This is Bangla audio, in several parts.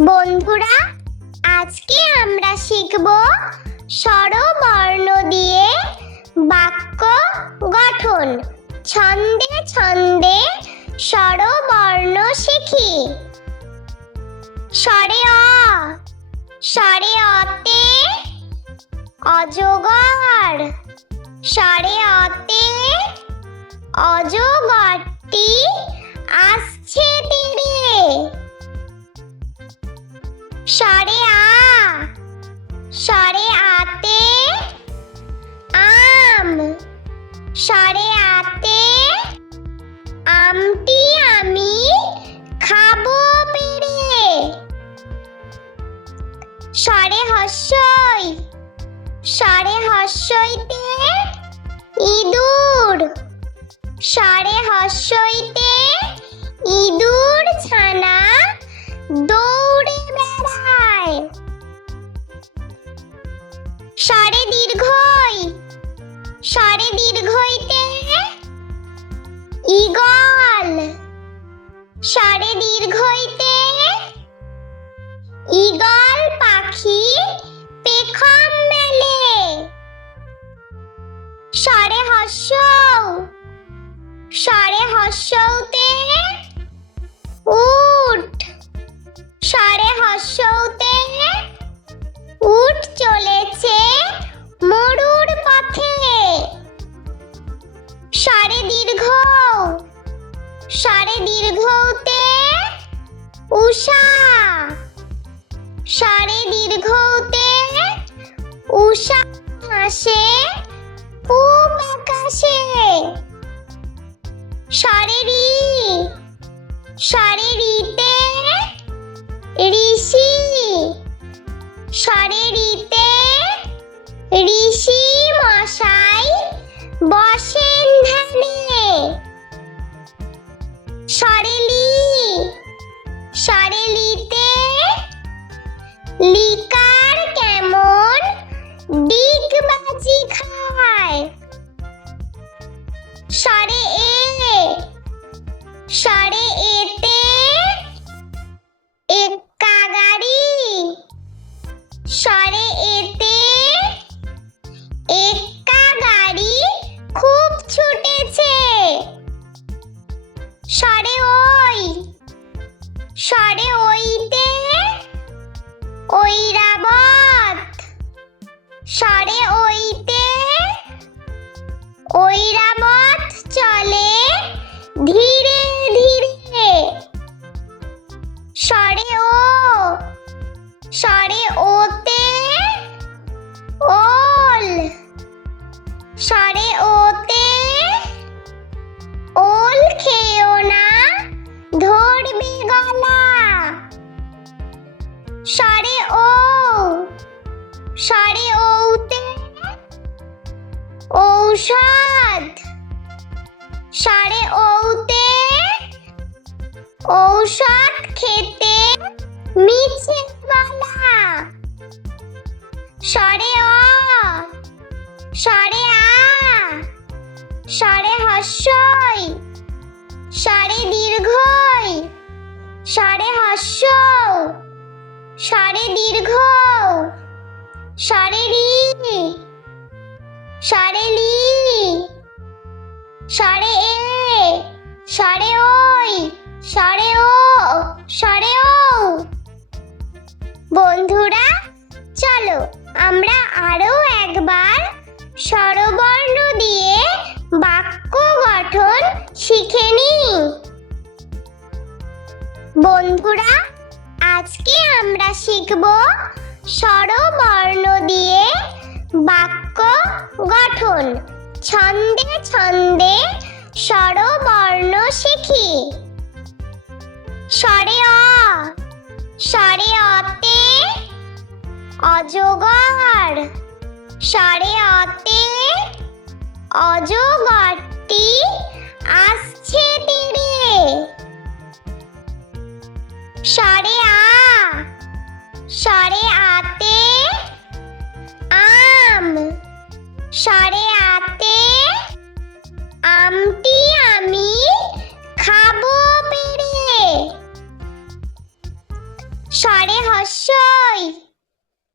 বন্ধুরা, আজকে আমরা শিখব স্বরবর্ণ দিয়ে বাক্য গঠন। ছন্দে ছন্দে স্বরবর্ণ শিখি। স্বরে অ, স্বরে অতে অজগর। স্বরে অতে অজগরটি আসছে তীরে। স্বরে আ, স্বরে আতে আম। স্বরে আতে আমটি আমি খাবো পেড়ে। স্বরে হস্যই, স্বরে হস্যইতে ইঁদুর। স্বরে হস্যইতে ইঁদুর ছানা দৌড়ে বেড়ায়। স্বরে দীর্ঘই, স্বরে দীর্ঘইতে ঈগল। স্বরে দীর্ঘইতে ঈগল পাখি পেখম মেলে। স্বরে হস্যৌ, স্বরে হস্যৌতে উট। স্বরে হস্যৌতে উট চলেছে মরুর পথে। স্বরে দীর্ঘৌ, স্বরে দীর্ঘৌতে উষা। স্বরে দীর্ঘৌতে উষা হাসে পূব আকাশে। স্বরে রি, স্বরে রিতে ঋষি। স্বরে রিতে ঋষি মশাই বসেন ধ্যানে। স্বরে লি, স্বরে লিতে লিকার কেমন ডিগবাজি খায়। স্বরে এ, স্বরে এতে এক্কা গাড়ি। স্বরে এতে এক্কা গাড়ি খুব ছুটেছে। স্বরে ওই, স্বরে ওইতে ঐরাবত। স্বরে ওইতে ঐরাবত চলে ধীরে ধীরে। স্বরে ও, স্বরে ওতে ওল। স্বরে ওতে ওল খেও না ধরবে গলা। স্বরে ও, স্বরে ওতে ঔষধ। স্বরে ওতে ঔষধ খেতে মিছে বলা। স্বরে অ, স্বরে আ, স্বরে হস্যই, স্বরে দীর্ঘই। স্বরে হস্যৌ, স্বরে দীর্ঘৌ। স্বরে রি, স্বরে লি। স্বরে এ, স্বরে ওই, স্বরে ও, স্বরে ও। বন্ধুরা, চলো আমরা আরো একবার স্বরবর্ণ দিয়ে বাক্য গঠন শিখে নিই। বন্ধুরা, আজকে আমরা শিখব স্বরবর্ণ দিয়ে বাক্য গঠন। ছন্দে ছন্দে স্বরবর্ণ শিখি। স্বরে অ, স্বরে অতে অজগর। স্বরে অতে অজগরটি আসছে তীরে। স্বরে আ, স্বরে আতে আম। স্বরে আতে আমটি আমি খাবো পেড়ে। স্বরে হস্যই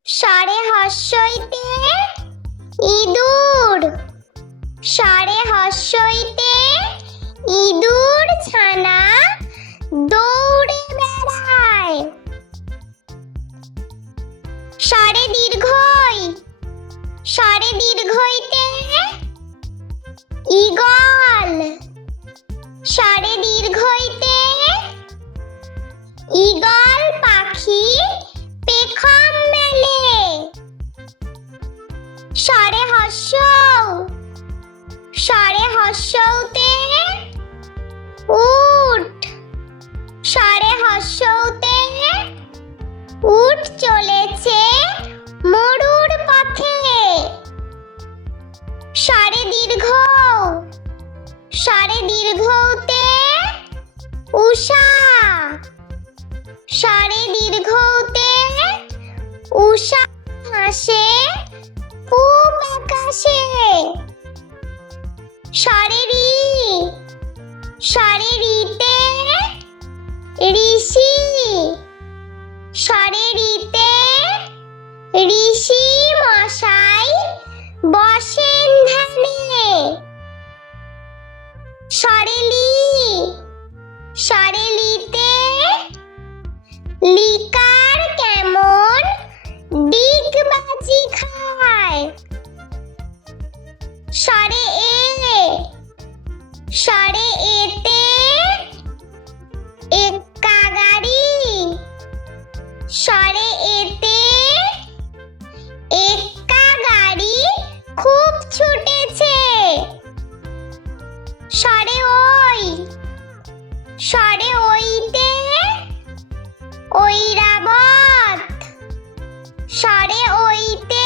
সরে হস্যইতে ইঁদুর সরে হস্যইতে ইঁদুর ছানা দৌড়ে বেড়ায় সরে দীর্ঘই সরে দীর্ঘইতে ঈগল সরে দীর্ঘইতে ঈগল পাখি পেখম মেলে সরে হস্য সরে হস্যতে উট সরে হস্যতে উট চলেছে মরুর পথে সরে দীর্ঘ সরে দীর্ঘতে উষা সরে দীর্ঘতে উষা হাসে পূব আকাশে সরে রি সরে রিতে ঋষি সরে রিতে ঋষি মশাই বসেন ধ্যানে সরে লি সরে লিতে লিকার কেমন ডিগবাজি খায় সরে এ সরে এতে এক্কা গাড়ি সরে এতে এক্কা গাড়ি খুব ছুটেছে সরে ওই সরে ওইতে ঐরাবত সরে ওইতে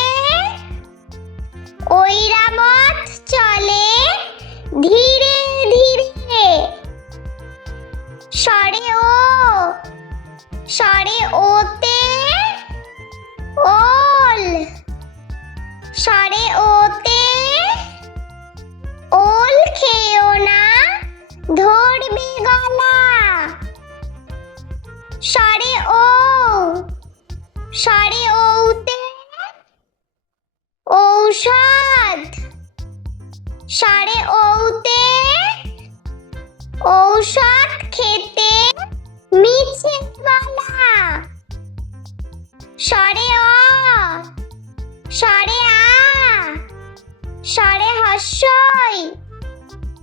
ঐরাবত চলে ধীরে ধীরে সরে ও সরে ওতে ওল সরে ওতে ওল খেও না ধরবে গলা সরে ও সরে ওতে ঔষধ সরে ওতে ঔষধ খেতে মিছে বলা সরে অ সরে আ সরে হস্যই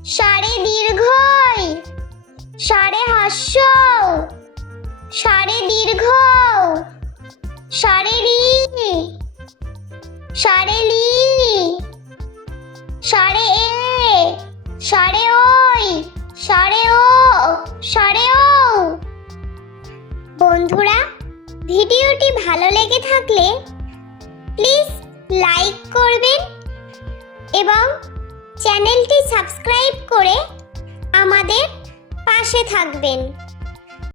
সরে দীর্ঘই সরে হস্য সরে দীর্ঘ সরে রি সরে লি সরে এ সরে ওই সরে ও সরে ও বন্ধুরা ভিডিওটি ভালো লেগে থাকলে প্লিজ লাইক করবেন এবং চ্যানেলটি সাবস্ক্রাইব করে আমাদের পাশে থাকবেন।